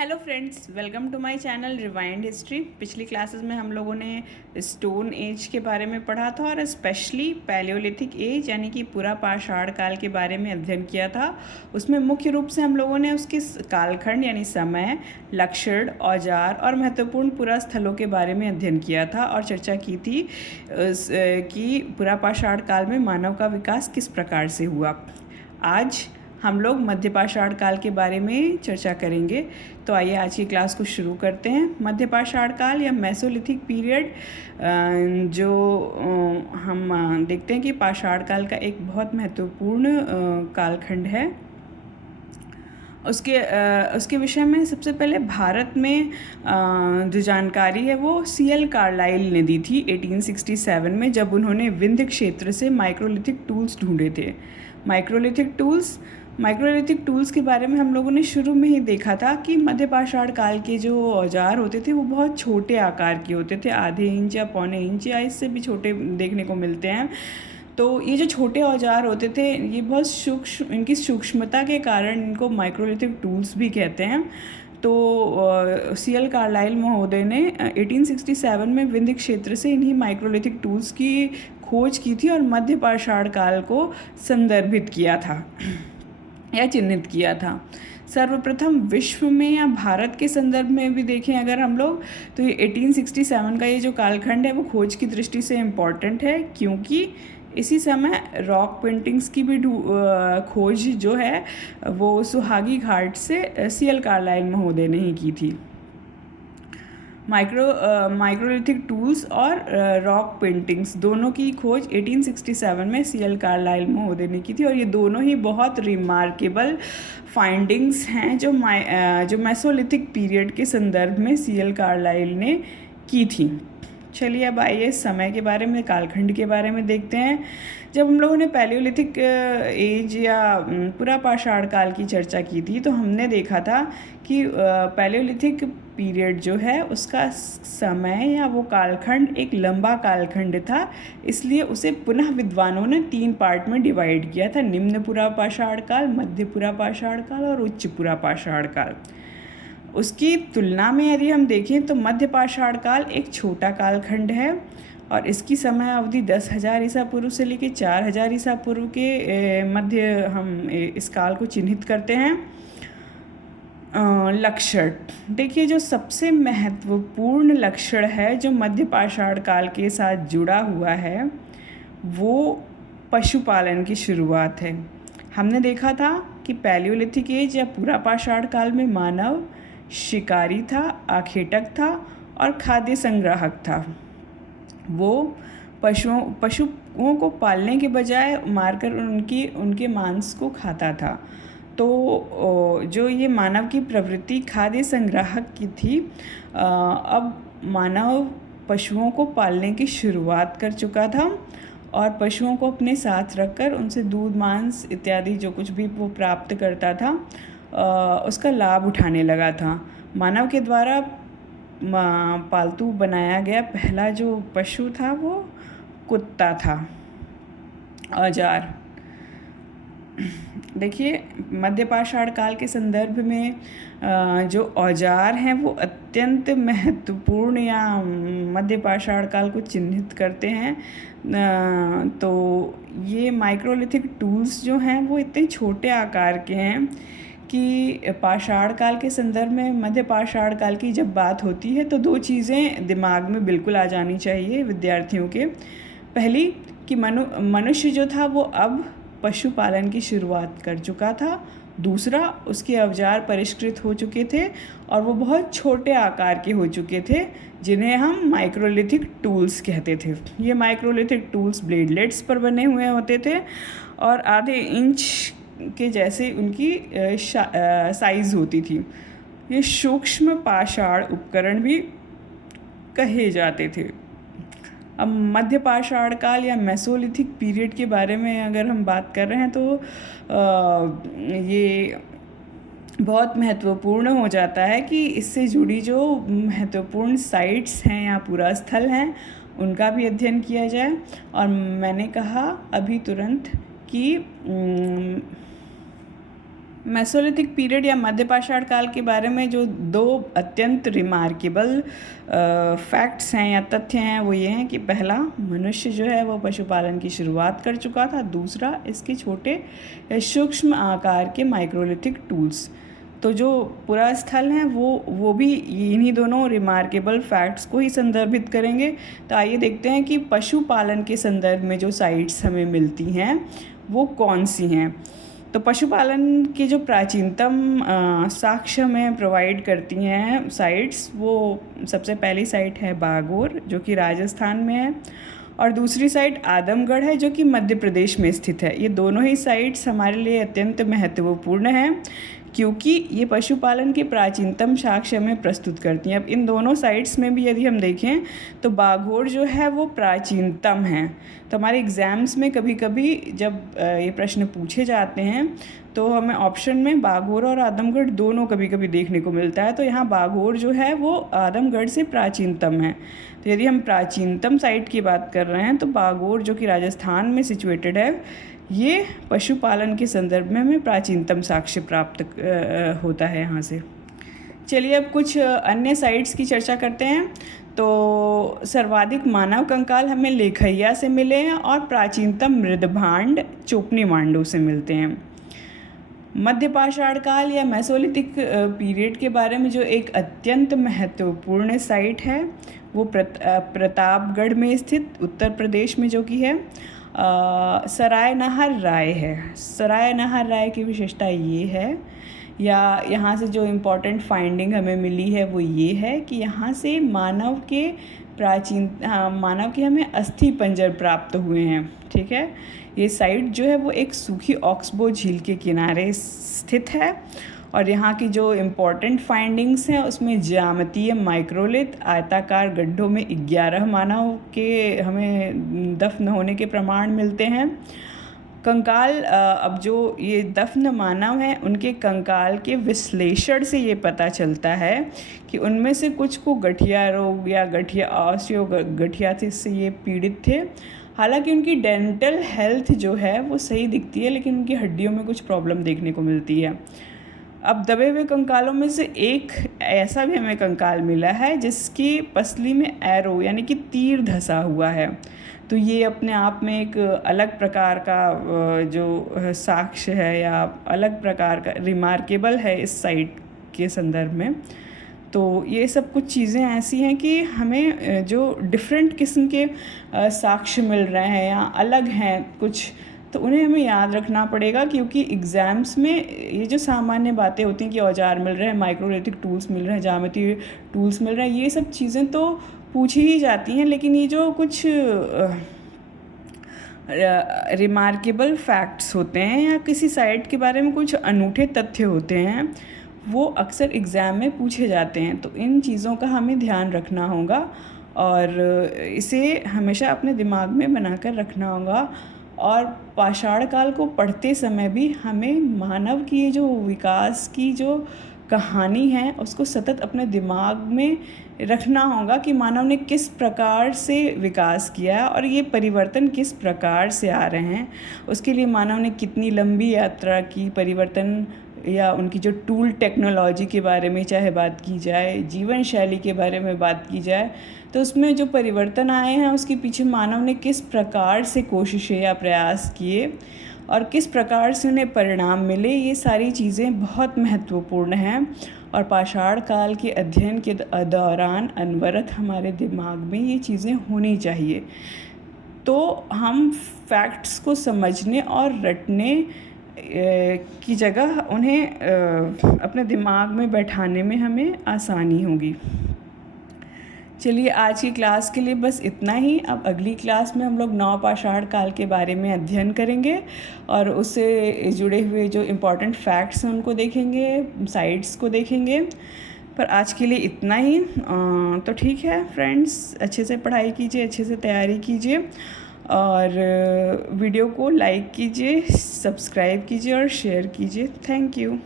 Hello friends, welcome to my channel rewind history. पिछली classes में हम लोगों ने स्टोन एज के बारे में पढ़ा था और स्पेशली पैलियोलिथिक एज यानी कि पूरा पाषाण काल के बारे में अध्ययन किया था। उसमें मुख्य रूप से हम लोगों ने उसके कालखंड यानी समय, लक्षण, औजार और महत्वपूर्ण पुरा स्थलों के बारे में अध्ययन किया था और चर्चा की थी कि पूरा पाषाण काल में मानव का विकास किस प्रकार से हुआ। आज हम लोग मध्य पाषाण काल के बारे में चर्चा करेंगे। तो आइए आज की क्लास को शुरू करते हैं। मध्य पाषाण काल या मेसोलिथिक पीरियड जो हम देखते हैं कि पाषाण काल का एक बहुत महत्वपूर्ण कालखंड है। उसके विषय में सबसे पहले भारत में जो जानकारी है वो सीएल कार्लाइल ने दी थी 1867 में, जब उन्होंने विंध्य क्षेत्र से माइक्रोलिथिक टूल्स ढूंढे थे। माइक्रोलिथिक टूल्स के बारे में हम लोगों ने शुरू में ही देखा था कि मध्य पाषाण काल के जो औजार होते थे वो बहुत छोटे आकार के होते थे, आधे इंच या पौने इंच या इससे भी छोटे देखने को मिलते हैं। तो ये जो छोटे औजार होते थे ये बहुत सूक्ष्म, इनकी सूक्ष्मता के कारण इनको माइक्रोलिथिक टूल्स भी कहते हैं। तो सीएल कार्लाइल महोदय ने 1867 में विंध्य क्षेत्र से इन्हीं माइक्रोलिथिक टूल्स की खोज की थी और मध्य पाषाण काल को संदर्भित किया था या चिन्हित किया था। सर्वप्रथम विश्व में या भारत के संदर्भ में भी देखें अगर हम लोग, तो ये 1867 का ये जो कालखंड है वो खोज की दृष्टि से इम्पॉर्टेंट है, क्योंकि इसी समय रॉक पेंटिंग्स की भी खोज जो है वो सुहागी घाट से सीएल कार्लाइल महोदय ने ही की थी। माइक्रोलिथिक टूल्स और रॉक पेंटिंग्स दोनों की खोज 1867 में सीएल कार्लाइल महोदय ने की थी और ये दोनों ही बहुत रिमार्केबल फाइंडिंग्स हैं जो मेसोलिथिक पीरियड के संदर्भ में सीएल कार्लाइल ने की थी। चलिए अब आइए समय के बारे में, कालखंड के बारे में देखते हैं। जब हम लोगों ने पैलियोलिथिक एज या पूरा पाषाण काल की चर्चा की थी तो हमने देखा था कि पैलियोलिथिक पीरियड जो है उसका समय या वो कालखंड एक लंबा कालखंड था, इसलिए उसे पुनः विद्वानों ने 3 पार्ट में डिवाइड किया था: निम्न पूरा पाषाण काल, मध्य पूरा पाषाण काल और उच्च पूरा पाषाण काल। उसकी तुलना में यदि हम देखें तो मध्य पाषाण काल एक छोटा कालखंड है और इसकी समय अवधि 10,000 ईसा पूर्व से लेकर 4,000 ईसा पूर्व के मध्य हम इस काल को चिन्हित करते हैं। लक्षण देखिए, जो सबसे महत्वपूर्ण लक्षण है जो मध्य पाषाण काल के साथ जुड़ा हुआ है वो पशुपालन की शुरुआत है। हमने देखा था कि पैलियोलिथिक एज या पूरा पाषाण काल में मानव शिकारी था, आखेटक था और खाद्य संग्राहक था। वो पशुओं को पालने के बजाय मारकर उनके मांस को खाता था। तो जो ये मानव की प्रवृत्ति खाद्य संग्राहक की थी, अब मानव पशुओं को पालने की शुरुआत कर चुका था और पशुओं को अपने साथ रखकर उनसे दूध, मांस इत्यादि जो कुछ भी वो प्राप्त करता था उसका लाभ उठाने लगा था। मानव के द्वारा पालतू बनाया गया पहला जो पशु था वो कुत्ता था। औजार देखिए, मध्य पाषाण काल के संदर्भ में जो औजार हैं वो अत्यंत महत्वपूर्ण या मध्य पाषाण काल को चिन्हित करते हैं। तो ये माइक्रोलिथिक टूल्स जो हैं वो इतने छोटे आकार के हैं कि पाषाण काल के संदर्भ में मध्य पाषाण काल की जब बात होती है तो 2 चीज़ें दिमाग में बिल्कुल आ जानी चाहिए विद्यार्थियों के। पहली कि मनुष्य जो था वो अब पशुपालन की शुरुआत कर चुका था। दूसरा, उसके औजार परिष्कृत हो चुके थे और वो बहुत छोटे आकार के हो चुके थे, जिन्हें हम माइक्रोलिथिक टूल्स कहते थे। ये माइक्रोलिथिक टूल्स ब्लेडलेट्स पर बने हुए होते थे और आधे इंच के जैसे उनकी साइज़ होती थी। ये सूक्ष्म पाषाण उपकरण भी कहे जाते थे। अब मध्य पाषाण काल या मेसोलिथिक पीरियड के बारे में अगर हम बात कर रहे हैं तो ये बहुत महत्वपूर्ण हो जाता है कि इससे जुड़ी जो महत्वपूर्ण साइट्स हैं या पूरा स्थल हैं उनका भी अध्ययन किया जाए। और मैंने कहा अभी तुरंत कि मेसोलिथिक पीरियड या मध्यपाषाण काल के बारे में जो दो अत्यंत रिमार्केबल फैक्ट्स हैं या तथ्य हैं वो ये हैं कि पहला, मनुष्य जो है वो पशुपालन की शुरुआत कर चुका था। दूसरा, इसके छोटे सूक्ष्म आकार के माइक्रोलिथिक टूल्स। तो जो पुरा स्थल हैं वो भी इन्हीं दोनों रिमार्केबल फैक्ट्स को ही संदर्भित करेंगे। तो आइए देखते हैं कि पशुपालन के संदर्भ में जो साइट्स हमें मिलती हैं वो कौन सी हैं। तो पशुपालन की जो प्राचीनतम साक्ष्य हमें प्रोवाइड करती हैं साइट्स, वो सबसे पहली साइट है बागोर जो कि राजस्थान में है, और दूसरी साइट आदमगढ़ है जो कि मध्य प्रदेश में स्थित है। ये दोनों ही साइट्स हमारे लिए अत्यंत महत्वपूर्ण हैं क्योंकि ये पशुपालन के प्राचीनतम साक्ष्य में प्रस्तुत करती हैं। अब इन दोनों साइट्स में भी यदि हम देखें तो बागोर जो है वो प्राचीनतम है। तो हमारे एग्ज़ाम्स में कभी कभी जब ये प्रश्न पूछे जाते हैं तो हमें ऑप्शन में बागोर और आदमगढ़ दोनों कभी कभी देखने को मिलता है। तो यहाँ बागोर जो है वो आदमगढ़ से प्राचीनतम है। तो यदि हम प्राचीनतम साइट की बात कर रहे हैं तो बागोर जो कि राजस्थान में सिचुएटेड है, ये पशुपालन के संदर्भ में हमें प्राचीनतम साक्ष्य प्राप्त होता है यहाँ से। चलिए अब कुछ अन्य साइट्स की चर्चा करते हैं। तो सर्वाधिक मानव कंकाल हमें लेखैया से मिले हैं और प्राचीनतम मृदभांड चोपनी मांडू से मिलते हैं। मध्यपाषाण काल या मेसोलिथिक पीरियड के बारे में जो एक अत्यंत महत्वपूर्ण साइट है वो प्रतापगढ़ में स्थित उत्तर प्रदेश में जो कि है सराय नहर राय है। सराय नहर राय की विशेषता ये है, या यहाँ से जो इम्पोर्टेंट फाइंडिंग हमें मिली है वो ये है कि यहाँ से मानव के हमें अस्थि पंजर प्राप्त हुए हैं। ठीक है, ये साइट जो है वो एक सूखी ऑक्सबो झील के किनारे स्थित है और यहाँ की जो इम्पोर्टेंट फाइंडिंग्स हैं उसमें ज्यामितीय माइक्रोलिथ आयताकार गड्ढों में 11 मानव के हमें दफन होने के प्रमाण मिलते हैं। कंकाल, अब जो ये दफन मानव हैं उनके कंकाल के विश्लेषण से ये पता चलता है कि उनमें से कुछ को गठिया रोग या गठियाथिस से ये पीड़ित थे। हालांकि उनकी डेंटल हेल्थ जो है वो सही दिखती है, लेकिन उनकी हड्डियों में कुछ प्रॉब्लम देखने को मिलती है। अब दबे हुए कंकालों में से एक ऐसा भी हमें कंकाल मिला है जिसकी पसली में एरो यानी कि तीर धंसा हुआ है। तो ये अपने आप में एक अलग प्रकार का जो साक्ष्य है या अलग प्रकार का रिमार्केबल है इस साइट के संदर्भ में। तो ये सब कुछ चीज़ें ऐसी हैं कि हमें जो डिफरेंट किस्म के साक्ष्य मिल रहे हैं या अलग हैं कुछ, तो उन्हें हमें याद रखना पड़ेगा क्योंकि एग्ज़ाम्स में ये जो सामान्य बातें होती हैं कि औजार मिल रहे हैं, माइक्रोलिथिक टूल्स मिल रहे हैं, ज्यामितीय टूल्स मिल रहे हैं, ये सब चीज़ें तो पूछी ही जाती हैं, लेकिन ये जो कुछ रिमार्केबल फैक्ट्स होते हैं या किसी साइट के बारे में कुछ अनूठे तथ्य होते हैं वो अक्सर एग्ज़ाम में पूछे जाते हैं। तो इन चीज़ों का हमें ध्यान रखना होगा और इसे हमेशा अपने दिमाग में बनाकर रखना होगा। और पाषाण काल को पढ़ते समय भी हमें मानव की ये जो विकास की जो कहानी है उसको सतत अपने दिमाग में रखना होगा कि मानव ने किस प्रकार से विकास किया और ये परिवर्तन किस प्रकार से आ रहे हैं। उसके लिए मानव ने कितनी लंबी यात्रा की, परिवर्तन या उनकी जो टूल टेक्नोलॉजी के बारे में चाहे बात की जाए, जीवन शैली के बारे में बात की जाए, तो उसमें जो परिवर्तन आए हैं उसके पीछे मानव ने किस प्रकार से कोशिशें या प्रयास किए और किस प्रकार से उन्हें परिणाम मिले, ये सारी चीज़ें बहुत महत्वपूर्ण हैं। और पाषाण काल के अध्ययन के दौरान अनवरत हमारे दिमाग में ये चीज़ें होनी चाहिए। तो हम फैक्ट्स को समझने और रटने की जगह उन्हें अपने दिमाग में बैठाने में हमें आसानी होगी। चलिए आज की क्लास के लिए बस इतना ही। अब अगली क्लास में हम लोग नवपाषाण काल के बारे में अध्ययन करेंगे और उससे जुड़े हुए जो इम्पोर्टेंट फैक्ट्स हैं उनको देखेंगे, साइट्स को देखेंगे। पर आज के लिए इतना ही। तो ठीक है फ्रेंड्स, अच्छे से पढ़ाई कीजिए, अच्छे से तैयारी कीजिए और वीडियो को लाइक कीजिए, सब्सक्राइब कीजिए और शेयर कीजिए। Thank you.